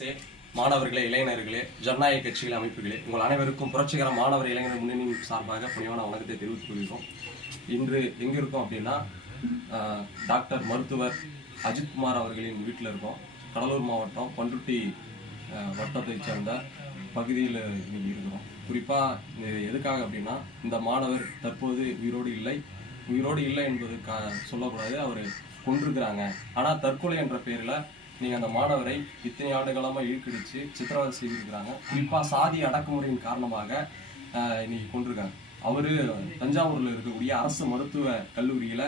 அரசே, மாணவர்களே, இளைஞர்களே, ஜனநாயக கட்சிகள் அமைப்புகளே, உங்கள் அனைவருக்கும் புரட்சிகர மாணவர் இளைஞர் முன்னணியின் சார்பாக பணிவான வணக்கத்தை தெரிவித்துக் கொள்கிறோம். இன்று எங்க இருக்கோம் அப்படின்னா, டாக்டர் மருத்துவர் அஜித்குமார் அவர்களின் வீட்டில் இருக்கோம். கடலூர் மாவட்டம் பண்ருட்டி வட்டத்தை சேர்ந்த பகுதியில் இன்னைக்கு இருக்கிறோம். குறிப்பாக எதுக்காக அப்படின்னா, இந்த மாணவர் தற்போது உயிரோடு இல்லை என்பது சொல்லக்கூடாது, அவர் கொண்டிருக்கிறாங்க. ஆனால் தற்கொலை என்ற பேரில் நீங்கள் அந்த மாணவரை இத்தனை ஆண்டு காலமாக இழுக்கடிச்சு சித்திரவதை செய்திருக்கிறாங்க. குறிப்பாக சாதி அடக்குமுறையின் காரணமாக இன்னைக்கு கொண்டிருக்காங்க. அவர் தஞ்சாவூரில் இருக்கக்கூடிய அரசு மருத்துவ கல்லூரியில்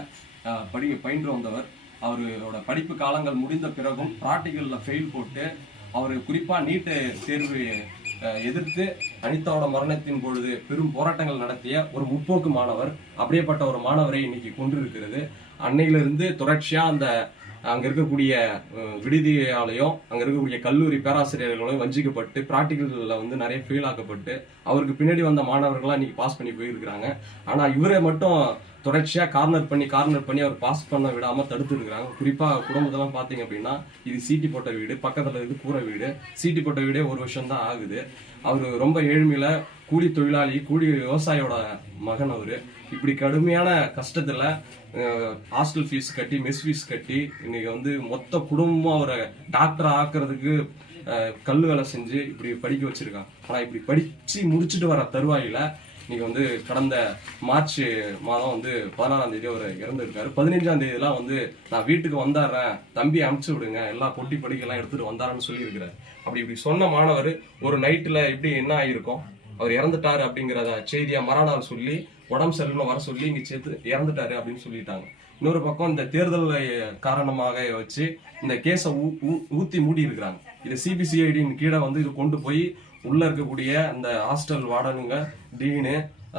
பயின்று வந்தவர். அவரோட படிப்பு காலங்கள் முடிந்த பிறகும் ப்ராக்டிக்கலில் ஃபெயில் போட்டு அவர் குறிப்பாக நீட்டு தேர்வு எதிர்த்து அனிதாவோட மரணத்தின் பொழுது பெரும் போராட்டங்கள் நடத்திய ஒரு முற்போக்கு மாணவர். அப்படியேப்பட்ட ஒரு மாணவரை இன்னைக்கு கொண்டிருக்கிறது. அன்னையிலிருந்து தொடர்ச்சியாக அங்க இருக்கக்கூடிய விடுதியாலையும் அங்க இருக்கக்கூடிய கல்லூரி பேராசிரியர்களையும் வஞ்சிக்கப்பட்டு ப்ராக்டிக்கல்ல நிறைய ஃபெயில் ஆக்கப்பட்டு அவருக்கு பின்னாடி வந்த மாணவர்கள்லாம் இன்னைக்கு பாஸ் பண்ணி போயிருக்கிறாங்க. ஆனா இவரை மட்டும் தொடர்ச்சியா கார்னர் பண்ணி அவர் பாஸ் பண்ண விடாம தடுத்து இருக்கிறாங்க. குறிப்பா குடும்பத்தெல்லாம் பாத்தீங்க அப்படின்னா, இது சீட்டி போட்ட வீடு, பக்கத்துல இருக்கு கூரை வீடு. சீட்டி போட்ட வீடே 1 வருஷம் தான் ஆகுது. அவரு ரொம்ப ஏழ்மையில கூலி தொழிலாளி, கூலி விவசாயியோட மகன். அவரு இப்படி கடுமையான கஷ்டத்துல ஹாஸ்டல் ஃபீஸ் கட்டி, மெஸ் ஃபீஸ் கட்டி இன்னைக்கு மொத்த குடும்பம் அவரை டாக்டர் ஆக்குறதுக்கு கல் வேலை செஞ்சு இப்படி படிக்க வச்சிருக்காங்க. ஆனா இப்படி படிச்சு முடிச்சுட்டு வர தருவாயில இன்னைக்கு கடந்த மார்ச் மாதம் 16ஆம் தேதி அவர் இறந்துருக்காரு. 15ஆம் தேதியெல்லாம் நான் வீட்டுக்கு வந்தாடுறேன், தம்பி அனுப்பிச்சு விடுங்க, எல்லா பொட்டி படிக்கலாம் எடுத்துட்டு வந்தாருன்னு சொல்லி இருக்கிறாரு. இப்படி சொன்ன மாணவர் ஒரு நைட்ல எப்படி என்ன ஆயிருக்கும், அவர் இறந்துட்டாரு அப்படிங்கிறத செய்தியா மறுநாள் சொல்லி உடம்பு சரியில்லைன்னு வர சொல்லி இங்க சேர்த்து இறந்துட்டாரு அப்படின்னு சொல்லிட்டாங்க. இன்னொரு பக்கம் இந்த தேர்தல் காரணமாக வச்சு இந்த கேஸை ஊத்தி மூடி இருக்கிறாங்க. இது சிபிசிஐடியின் கீழே இது கொண்டு போய் உள்ள இருக்கக்கூடிய அந்த ஹாஸ்டல் வார்டனுங்க, டீனு,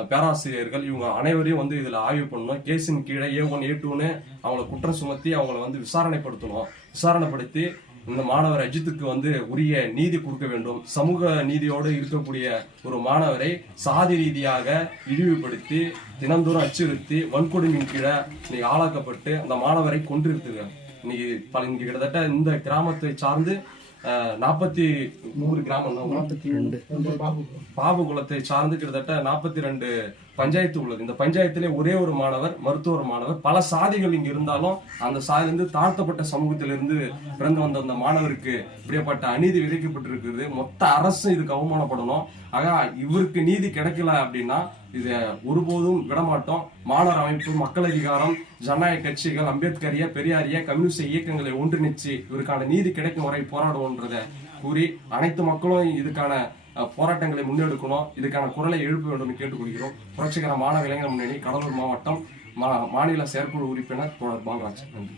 பேராசிரியர்கள் இவங்க அனைவரையும் இதுல ஆய்வு பண்ணணும். கேஸின் கீழே A1 A2ன்னு அவங்களை குற்றம் சுமத்தி அவங்களை விசாரணைப்படுத்தணும். விசாரணைப்படுத்தி இந்த மாணவர் அஜித்துக்கு உரிய நீதி கொடுக்க வேண்டும். சமூக நீதியோடு இருக்கக்கூடிய ஒரு மாணவரை சாதி ரீதியாக இழிவுபடுத்தி தினந்தோறும் அச்சுறுத்தி வன்கொடுமையின் கீழே இன்னைக்கு ஆளாக்கப்பட்டு அந்த மாணவரை கொண்டிருக்கிறாங்க. இன்னைக்கு கிட்டத்தட்ட இந்த கிராமத்தை சார்ந்து 43 கிராமம், பாபு குளத்தை சார்ந்து கிட்டத்தட்ட 42 பஞ்சாயத்து உள்ளது. இந்த பஞ்சாயத்திலே ஒரே ஒரு மாணவர், மருத்துவர் மாணவர். பல சாதிகள் இங்க இருந்தாலும் அந்த சாதியிலிருந்து தாழ்த்தப்பட்ட சமூகத்திலிருந்து பிறந்து வந்த அந்த மாணவருக்கு இப்படிப்பட்ட அநீதி விதைக்கப்பட்டிருக்கிறது. மொத்த அரசு இதுக்கு அவமானப்படணும். ஆக இவருக்கு நீதி கிடைக்கல அப்படின்னா இதை ஒருபோதும் விடமாட்டோம். மாணவர் அமைப்பு, மக்கள் அதிகாரம், ஜனநாயக கட்சிகள், அம்பேத்கரிய, பெரியாரிய, கம்யூனிஸ்ட் இயக்கங்களை ஒன்றிணைச்சு இவருக்கான நீதி கிடைக்கும் வரை போராடுவோன்றத கூறி அனைத்து மக்களும் இதுக்கான போராட்டங்களை முன்னெடுக்கணும். இதுக்கான குரலை எழுப்ப வேண்டும் கேட்டுக்கொள்கிறோம். புரட்சிகர மாணவ இளைஞர் முன்னணி, கடலூர் மாவட்டம் மாநில செயற்குழு உறுப்பினர் தோழர் பாலராஜ். நன்றி.